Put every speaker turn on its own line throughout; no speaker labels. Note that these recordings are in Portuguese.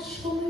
coisas como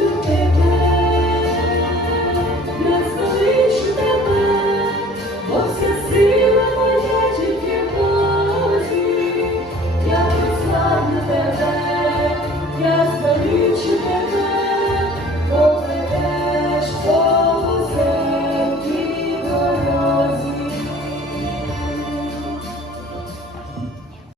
to